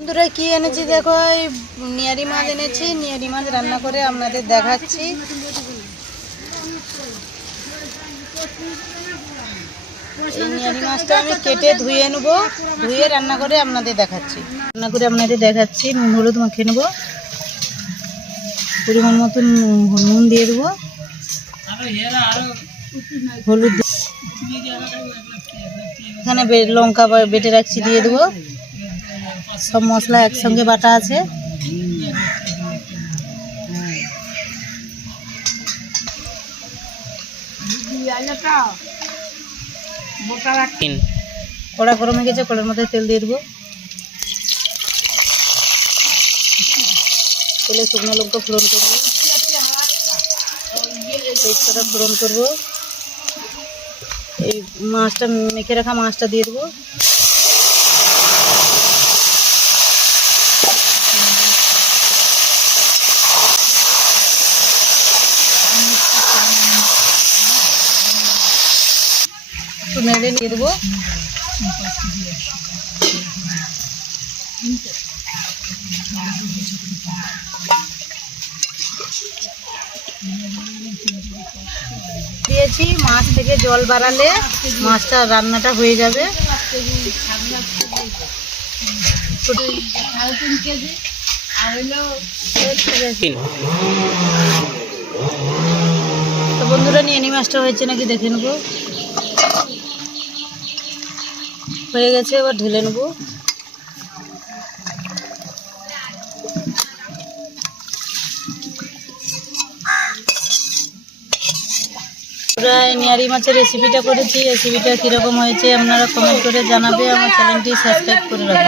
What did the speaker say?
বন্ধুরা কি এনেছি দেখো, এই নিয়ারি মাছ এনেছি। নিয়ারি মাছ রান্না করে আপনাদের দেখাচ্ছি। এই নিয়ারি মাছটা আমি কেটে ধুয়ে নেবো, ধুয়ে রান্না করে আপনাদের দেখাচ্ছি। নুন হলুদ মাখিয়ে নেবো, পরিমাণ মতন নুন দিয়ে দেবো, হলুদ এখানে লঙ্কা বেটে রাখছি দিয়ে দেবো। সব মশলা একসঙ্গে বাটা আছে। কড়া গরম হয়ে গেছে, কড়ার মধ্যে তেল দিয়ে দেবো। তেলে শুকনো লঙ্কা ফোড়ন করবো, তেজপাতা ফোড়ন করবো। এই মাছটা মেখে রাখা মাছটা দিয়ে দেবো। একটু নেড়ে নিয়ে দেবো। দিয়েছি, মাছ থেকে জল বাড়ালে মাছটা রান্নাটা হয়ে যাবে। তো বন্ধুরা নিয়ে মাছটা হয়েছে নাকি দেখে নেবো। হয়ে গেছে, এবার ঢেলে নেবো। নিয়ারি মাছের রেসিপিটা করেছি। রেসিপিটা কীরকম হয়েছে আপনারা কমেন্ট করে জানাবে। আমার চ্যানেলটি সাবস্ক্রাইব করে রাখবেন।